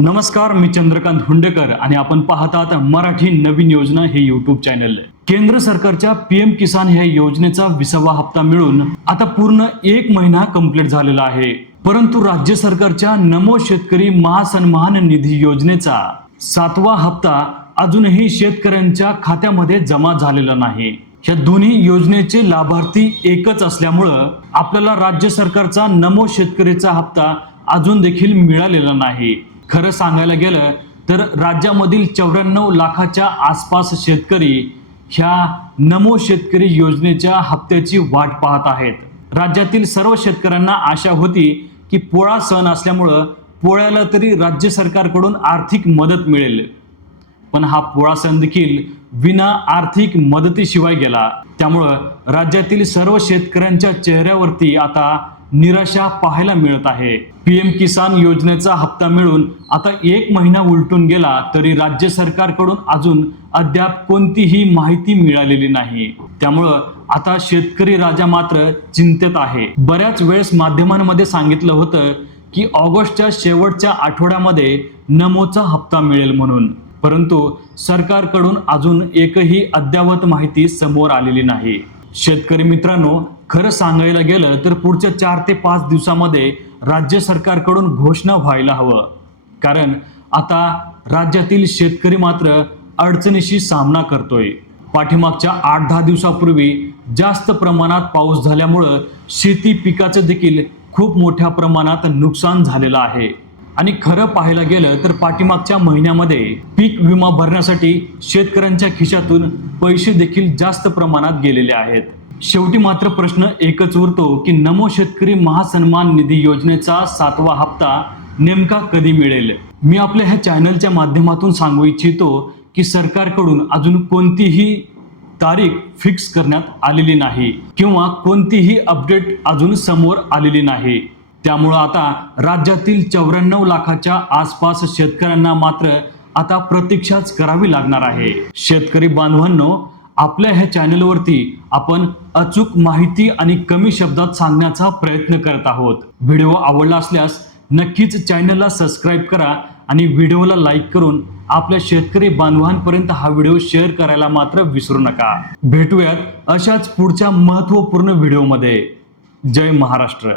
नमस्कार मी चंद्रकांत हुंडेकर आणि आपण पाहतात मराठी नवीन योजना हे युट्यूब चॅनल केंद्र सरकारच्या पीएम किसान ह्या योजनेचा विसावा हप्ता मिळून आता पूर्ण एक महिना कंप्लीट झालेला आहे. परंतु राज्य सरकारच्या नमो शेतकरी महासन्मान निधी योजनेचा सातवा हप्ता अजूनही शेतकऱ्यांच्या खात्यामध्ये जमा झालेला नाही. ह्या दोन्ही योजनेचे लाभार्थी एकच असल्यामुळं आपल्याला राज्य सरकारचा नमो शेतकरीचा हप्ता अजून देखील मिळालेला नाही. खरं सांगायला गेलं तर राज्यामधील चौऱ्याण्णव लाखाच्या आसपास शेतकरी ह्या नमो शेतकरी योजनेच्या हप्त्याची वाट पाहत आहेत. राज्यातील सर्व शेतकऱ्यांना आशा होती की पोळा सण असल्यामुळं पोळ्याला तरी राज्य सरकारकडून आर्थिक मदत मिळेल. पण हा पोळा सण देखील विना आर्थिक मदतीशिवाय गेला. त्यामुळं राज्यातील सर्व शेतकऱ्यांच्या चेहऱ्यावरती आता निराशा पाहायला मिळत आहे. पीएम किसान योजनेचा हप्ता मिळून आता एक महिना उलटून गेला तरी राज्य सरकारकडून अजून अद्याप कोणतीही माहिती मिळालेली नाही. त्यामुळं आता शेतकरी राजा मात्र चिंतेत आहे. बऱ्याच वेळेस माध्यमांमध्ये सांगितलं होतं की ऑगस्टच्या शेवटच्या आठवड्यामध्ये नमोचा हप्ता मिळेल म्हणून. परंतु सरकारकडून अजून एकही अद्यावत माहिती समोर आलेली नाही. शेतकरी मित्रांनो खरं सांगायला गेलं तर पुढच्या चार ते पाच दिवसामध्ये राज्य सरकारकडून घोषणा व्हायला हवं. कारण आता राज्यातील शेतकरी मात्र अडचणीशी सामना करतोय. पाठीमागच्या आठ दहा दिवसापूर्वी जास्त प्रमाणात पाऊस झाल्यामुळं शेती पिकाचं देखील खूप मोठ्या प्रमाणात नुकसान झालेलं आहे. आणि खरं पाहायला गेलं तर पाठीमागच्या महिन्यामध्ये पीक विमा भरण्यासाठी शेतकऱ्यांच्या खिशातून पैसे देखील जास्त प्रमाणात गेलेले आहेत. शेवटी मात्र प्रश्न एकच उरतो की नमो शेतकरी महासन्मान निधी योजनेचा सातवा हप्ता नेमका कधी मिळेल? मी आपल्या ह्या चॅनलच्या माध्यमातून सांगू इच्छितो की सरकारकडून अजून कोणतीही तारीख फिक्स करण्यात आलेली नाही किंवा कोणतीही अपडेट अजून समोर आलेली नाही. त्यामुळं आता राज्यातील चौऱ्याण्णव लाखाच्या आसपास शेतकऱ्यांना मात्र आता प्रतीक्षाच करावी लागणार आहे. शेतकरी बांधवांनो आपल्या ह्या चॅनलवरती आपण अचूक माहिती आणि कमी शब्दात सांगण्याचा प्रयत्न करत आहोत. व्हिडिओ आवडला असल्यास नक्कीच चॅनलला सबस्क्राईब करा आणि व्हिडिओला लाईक करून आपल्या शेतकरी बांधवांपर्यंत हा व्हिडिओ शेअर करायला मात्र विसरू नका. भेटूयात अशाच पुढच्या महत्त्वपूर्ण व्हिडिओमध्ये. जय महाराष्ट्र.